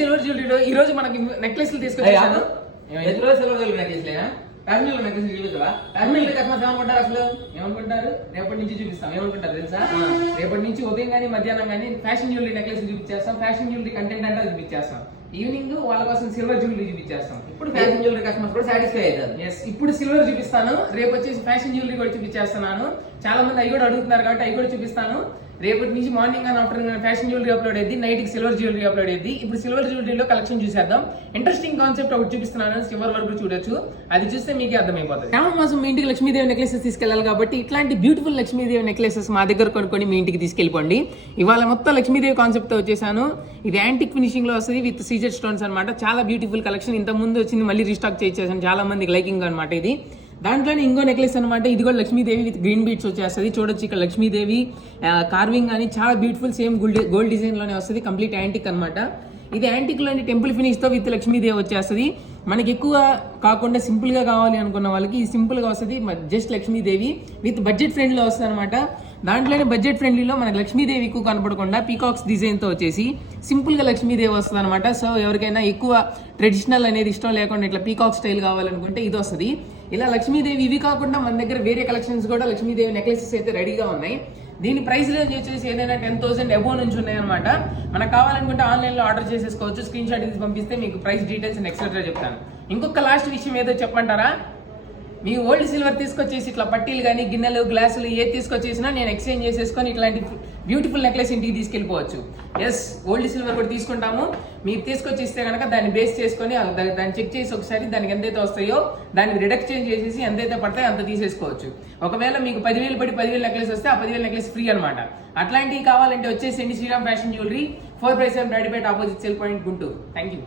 Silver జ్యువెలరీలో ఈ రోజు మనకి నెక్లెస్లు తీసుకొచ్చాను. సిల్వర్ నెక్లెస్లేనా? ఫ్యామిలీలో నెక్లెస్ చూపిస్తావా? ఫ్యామిలీలో కస్టమర్స్ ఏమనుకుంటారు అసలు? ఏమనుకుంటారు? రేపటి నుంచి చూపిస్తాం. ఏమనుకుంటారు తెలుసా? రేపటి నుంచి ఉదయం కానీ మధ్యాహ్నం కానీ ఫ్యాషన్ జ్యువెలరీ నెక్లెస్ చూపించేస్తాం. ఫ్యాషన్ జ్యువెలరీ కంటెంట్ అంటే అది చూపించేస్తాం. ఈవినింగ్ వాళ్ళ కోసం సిల్వర్ జ్యువెలరీ చూపించేస్తాం. ఇప్పుడు ఫ్యాషన్ జ్యువెలరీ కస్టమర్స్ కూడా సాటిస్ఫై అవుతారు. ఇప్పుడు సిల్వర్ చూపిస్తాను, రేపు వచ్చేసి ఫ్యాషన్ జ్యువెలరీ కూడా చూపించేస్తున్నాను. చాలా మంది అవి కూడా అడుగుతున్నారు కాబట్టి అవి కూడా చూపిస్తాను. రేపటి నుంచి morning and afternoon fashion jewellery upload అయ్యింది, నైట్ కి సిల్వర్ జ్యువెలరీ అప్లోడ్ అయ్యింది. ఇప్పుడు సిల్వర్ జ్యువెలరీలో కలెక్షన్ చూసేద్దాం. ఇంట్రెస్టింగ్ కాన్సెప్ట్ ఒకటి చూపిస్తున్నాను, చివరి వరకు చూడొచ్చు. అది చూస్తే మీకే అర్థమైపోతుంది. శ్రావణ మాసం మీ ఇంటికి లక్ష్మీదేవి నెక్లెసెస్ తీసుకెళ్లాలి కాబట్టి ఇట్లాంటి బ్యూటిఫుల్ లక్ష్మీదేవి నెక్లెసెస్ మా దగ్గర కొనుక్కొని మీ ఇంటికి తీసుకెళ్ళిపోండి. ఇవాళ మొత్తం లక్ష్మీదేవి కాన్సెప్ట్ తో వచ్చేసాను. ఇది యాంటిక్ ఫినిషింగ్ లో వస్తుంది విత్ సీజర్ స్టోన్స్ అనమాట. చాలా బ్యూటిఫుల్ కలెక్షన్. ఇంత ముందు వచ్చింది, మళ్ళీ రీస్టాక్ చేసేసాను. చాలా మందికి లైకింగ్ అనమాట ఇది. దాంట్లోనే ఇంకో నెక్లెస్ అనమాట. ఇది కూడా లక్ష్మీదేవి విత్ గ్రీన్ బీట్స్ వచ్చేస్తుంది. చూడొచ్చు ఇక్కడ లక్ష్మీదేవి కార్వింగ్ అని చాలా బ్యూటిఫుల్ సేమ్ గోల్డ్ డిజైన్ లోనే వస్తుంది. కంప్లీట్ యాంటిక్ అనమాట. ఇది యాంటిక్ లోని టెంపుల్ ఫినిష్ తో విత్ లక్ష్మీదేవి వచ్చేస్తుంది. మనకి ఎక్కువ కాకుండా సింపుల్ గా కావాలి అనుకున్న వాళ్ళకి ఇది సింపుల్ గా వస్తుంది. Just Lakshmidevi with budget friend లో వస్తుంది అనమాట. దాంట్లోనే బడ్జెట్ ఫ్రెండ్లీలో మనకి లక్ష్మీదేవి ఎక్కువ కనపడకుండా పీకాక్స్ డిజైన్ తో వచ్చేసి సింపుల్ గా లక్ష్మీదేవి వస్తుంది అనమాట. సో ఎవరికైనా ఎక్కువ ట్రెడిషనల్ అనేది ఇష్టం లేకుండా ఇట్లా పీకాక్ స్టైల్ కావాలనుకుంటే ఇది వస్తుంది. ఇలా లక్ష్మీదేవి ఇవి కాకుండా మన దగ్గర వేరే కలెక్షన్స్ కూడా లక్ష్మీదేవి నెక్లెసెస్ అయితే రెడీగా ఉన్నాయి. దీని ప్రైస్ రేంజ్ వచ్చేసి ఏదైనా 10,000 అబోవ్ నుంచి ఉన్నాయన్నమాట. మనకు కావాలనుకుంటే ఆన్లైన్ లో ఆర్డర్ చేసేసుకోవచ్చు. స్క్రీన్ షాట్ తీసి పంపిస్తే మీకు ప్రైస్ డీటెయిల్స్ ఎక్సెట్రా చెప్తాను. ఇంకొక లాస్ట్ విషయం ఏదో చెప్పమంటారా? మీ ఓల్డ్ సిల్వర్ తీసుకొచ్చేసి ఇట్లా పట్టీలు కానీ గిన్నెలు గ్లాసులు ఏది తీసుకొచ్చేసినా నేను ఎక్స్చేంజ్ చేసేసుకొని ఇట్లాంటి బ్యూటిఫుల్ నెక్లెస్ ఇంటికి తీసుకెళ్ళిపోవచ్చు. ఎస్, ఓల్డ్ సిల్వర్ కూడా తీసుకుంటాము. మీరు తీసుకొచ్చేస్తే కనుక దాన్ని బేస్ చేసుకొని దాన్ని చెక్ చేసి ఒకసారి దానికి ఎంతైతే వస్తాయో దానికి రిడక్షన్ చేసేసి ఎంతైతే పడతాయో అంత తీసేసుకోవచ్చు. ఒకవేళ మీకు 10,000 పడి 10,000 నెక్లెస్ వస్తే ఆ 10,000 నెక్లెస్ ఫ్రీ అనమాట. అట్లాంటివి కావాలంటే వచ్చేసి Sriram fashion jewellery 4/7 Radipeta opposite cell point Guntur. Thank you.